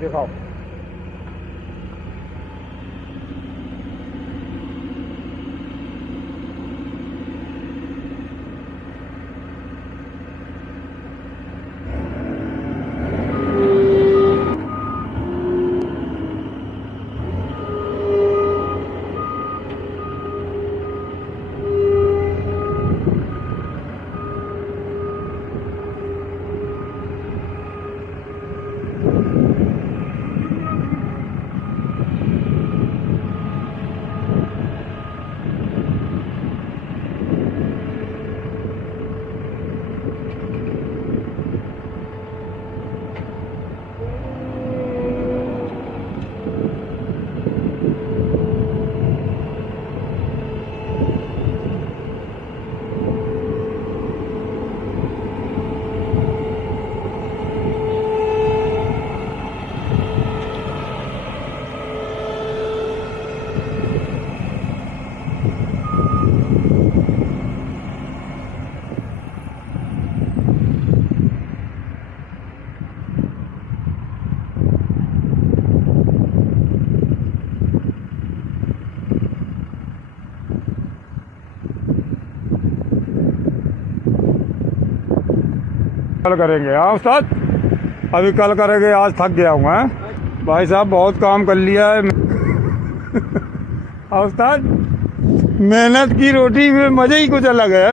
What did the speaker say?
दिखाओ। कल करेंगे। हाँ उस्ताद, अभी कल करेंगे, आज थक गया हूँ। हैं भाई साहब, बहुत काम कर लिया है। हाँ उस्ताद, मेहनत की रोटी में मज़े ही कुछ अलग है।